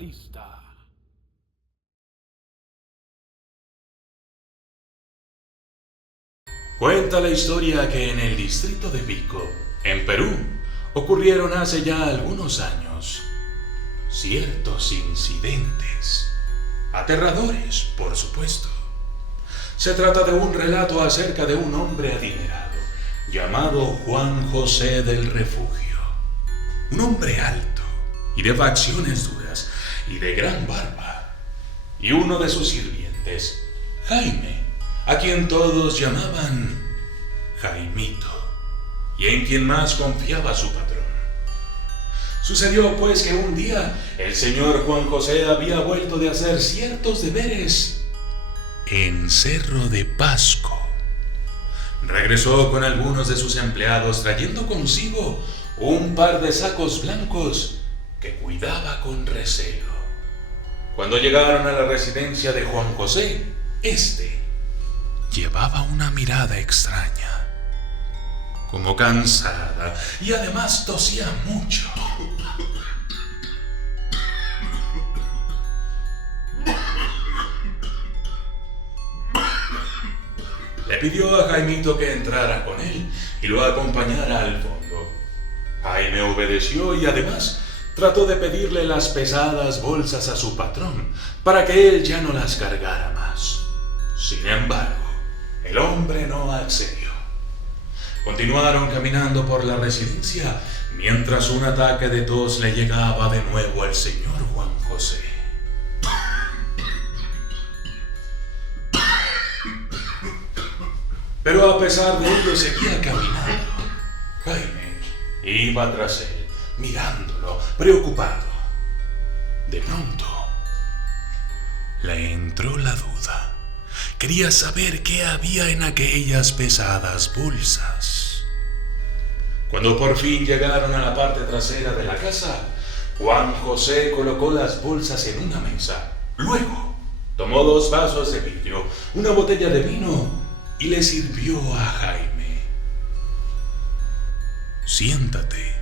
realista. Cuenta la historia que en el distrito de Pico, en Perú, ocurrieron hace ya algunos años ciertos incidentes, aterradores, por supuesto. Se trata de un relato acerca de un hombre adinerado, llamado Juan José del Refugio. Un hombre alto y de facciones duras y de gran barba. Y uno de sus sirvientes, Jaime, a quien todos llamaban Jaimito, y en quien más confiaba su patrón. Sucedió pues que un día el señor Juan José había vuelto de hacer ciertos deberes en Cerro de Pasco. Regresó con algunos de sus empleados trayendo consigo un par de sacos blancos que cuidaba con recelo. Cuando llegaron a la residencia de Juan José, éste llevaba una mirada extraña, como cansada, y además tosía mucho. Le pidió a Jaimito que entrara con él y lo acompañara al fondo. Jaime obedeció y además trató de pedirle las pesadas bolsas a su patrón para que él ya no las cargara más. Sin embargo, el hombre no accedió. Continuaron caminando por la residencia mientras un ataque de tos le llegaba de nuevo al señor Juan José. Pero a pesar de ello seguía caminando. Jaime iba tras él, mirándolo, preocupado. De pronto, le entró la duda. Quería saber qué había en aquellas pesadas bolsas. Cuando por fin llegaron a la parte trasera de la casa, Juan José colocó las bolsas en una mesa. Luego, tomó 2 vasos de vidrio, una botella de vino y le sirvió a Jaime. Siéntate.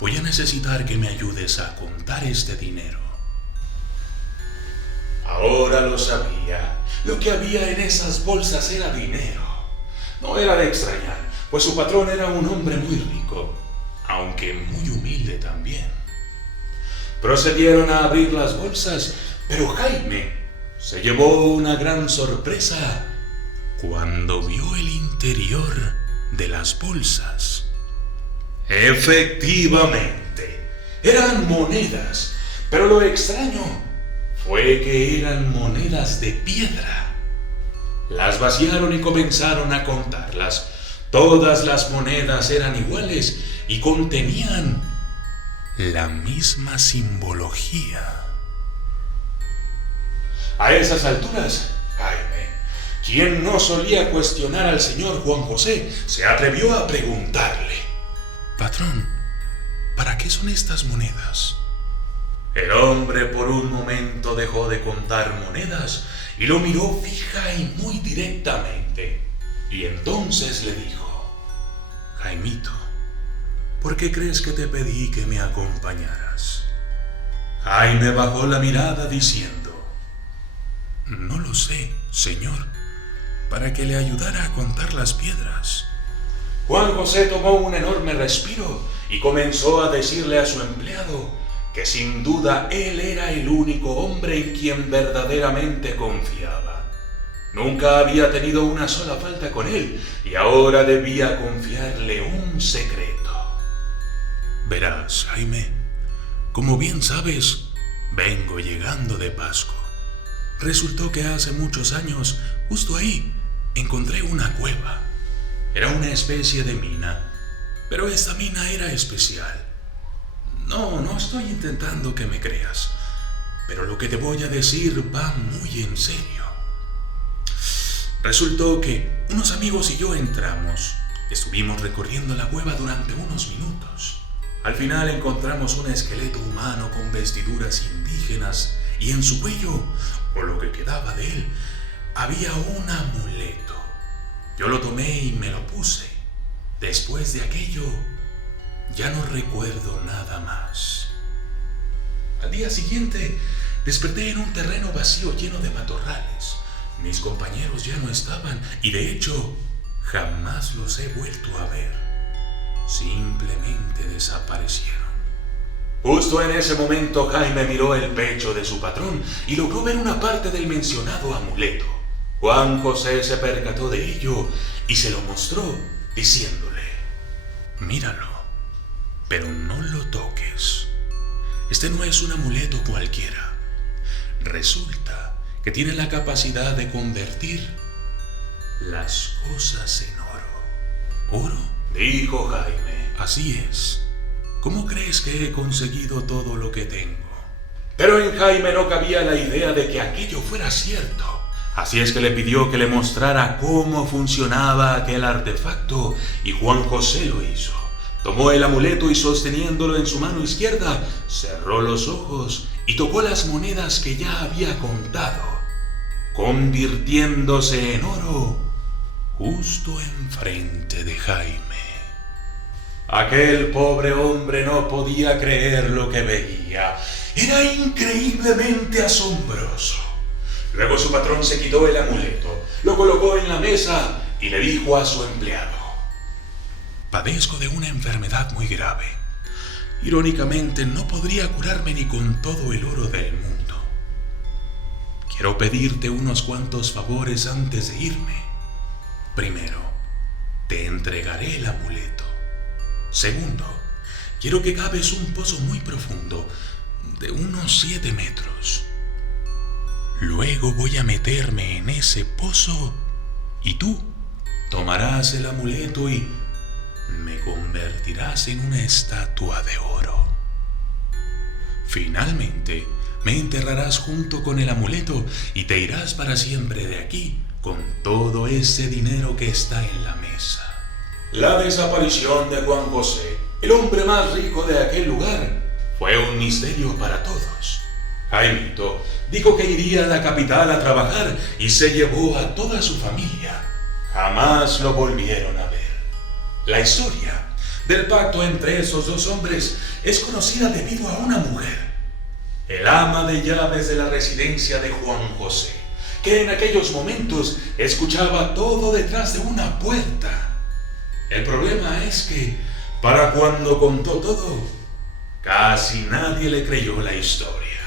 Voy a necesitar que me ayudes a contar este dinero. Ahora lo sabía. Lo que había en esas bolsas era dinero. No era de extrañar, pues su patrón era un hombre muy rico, aunque muy humilde también. Procedieron a abrir las bolsas, pero Jaime se llevó una gran sorpresa cuando vio el interior de las bolsas. Efectivamente, eran monedas, pero lo extraño fue que eran monedas de piedra. Las vaciaron y comenzaron a contarlas. Todas las monedas eran iguales y contenían la misma simbología. A esas alturas, Jaime, quien no solía cuestionar al señor Juan José, se atrevió a preguntarle: «Patrón, ¿para qué son estas monedas?». El hombre por un momento dejó de contar monedas y lo miró fija y muy directamente. Y entonces le dijo: «Jaimito, ¿por qué crees que te pedí que me acompañaras?». Jaime bajó la mirada diciendo: «No lo sé, señor, para que le ayudara a contar las piedras». Juan José tomó un enorme respiro y comenzó a decirle a su empleado que sin duda él era el único hombre en quien verdaderamente confiaba. Nunca había tenido una sola falta con él y ahora debía confiarle un secreto. «Verás, Jaime, como bien sabes, vengo llegando de Pasco. Resultó que hace muchos años, justo ahí, encontré una cueva. Era una especie de mina, pero esta mina era especial. No estoy intentando que me creas, pero lo que te voy a decir va muy en serio. Resultó que unos amigos y yo entramos. Estuvimos recorriendo la cueva durante unos minutos. Al final encontramos un esqueleto humano con vestiduras indígenas y en su cuello, o lo que quedaba de él, había un amuleto. Yo lo tomé y me lo puse. Después de aquello, ya no recuerdo nada más». Al día día siguiente desperté en un terreno vacío lleno de matorrales. Mis compañeros ya no estaban y de hecho jamás los he vuelto a ver. Simplemente desaparecieron. Justo en ese momento Jaime miró el pecho de su patrón y logró ver una parte del mencionado amuleto. Juan José se percató de ello y se lo mostró, diciéndole: míralo, pero no lo toques. Este no es un amuleto cualquiera. Resulta que tiene la capacidad de convertir las cosas en oro. ¿Oro?, dijo Jaime. Así es. ¿Cómo crees que he conseguido todo lo que tengo? Pero en Jaime no cabía la idea de que aquello fuera cierto. Así es que le pidió que le mostrara cómo funcionaba aquel artefacto y Juan José lo hizo. Tomó el amuleto y sosteniéndolo en su mano izquierda, cerró los ojos y tocó las monedas que ya había contado, convirtiéndose en oro justo enfrente de Jaime. Aquel pobre hombre no podía creer lo que veía. Era increíblemente asombroso. Luego su patrón se quitó el amuleto, lo colocó en la mesa y le dijo a su empleado: padezco de una enfermedad muy grave. Irónicamente, no podría curarme ni con todo el oro del mundo. Quiero pedirte unos cuantos favores antes de irme. Primero, te entregaré el amuleto. Segundo, quiero que caves un pozo muy profundo, de unos 7 metros. Luego voy a meterme en ese pozo y tú tomarás el amuleto y me convertirás en una estatua de oro. Finalmente, me enterrarás junto con el amuleto y te irás para siempre de aquí con todo ese dinero que está en la mesa. La desaparición de Juan José, el hombre más rico de aquel lugar, fue un misterio para todos. Jaimito dijo que iría a la capital a trabajar y se llevó a toda su familia. Jamás lo volvieron a ver. La historia del pacto entre esos dos hombres es conocida debido a una mujer, el ama de llaves de la residencia de Juan José, que en aquellos momentos escuchaba todo detrás de una puerta. El problema es que, para cuando contó todo, casi nadie le creyó la historia.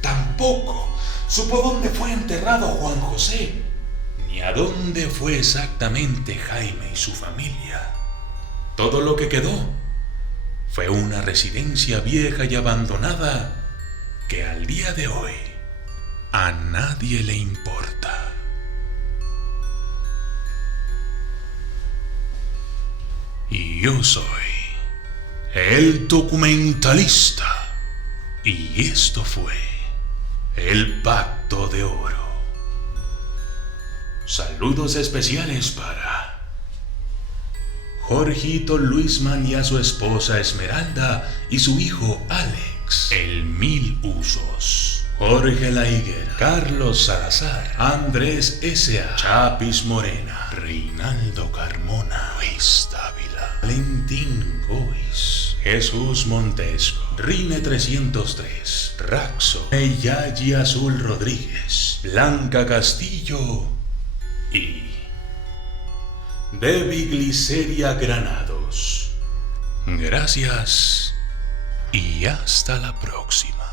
Tampoco supo dónde fue enterrado Juan José, ni a dónde fue exactamente Jaime y su familia. Todo lo que quedó fue una residencia vieja y abandonada que al día de hoy a nadie le importa. Y yo soy el documentalista, y esto fue El Pacto de Oro. Saludos especiales para Jorgito Luisman y a su esposa Esmeralda y su hijo Alex, el Mil Usos, Jorge La Higuera, Carlos Salazar, Andrés S.A., Chapis Morena, Reinaldo Carmona, Luis Dávila, Valentín Gois, Jesús Montesco, Rine 303, Raxo, Yayi Azul Rodríguez, Blanca Castillo y Debbie Gliceria Granados. Gracias y hasta la próxima.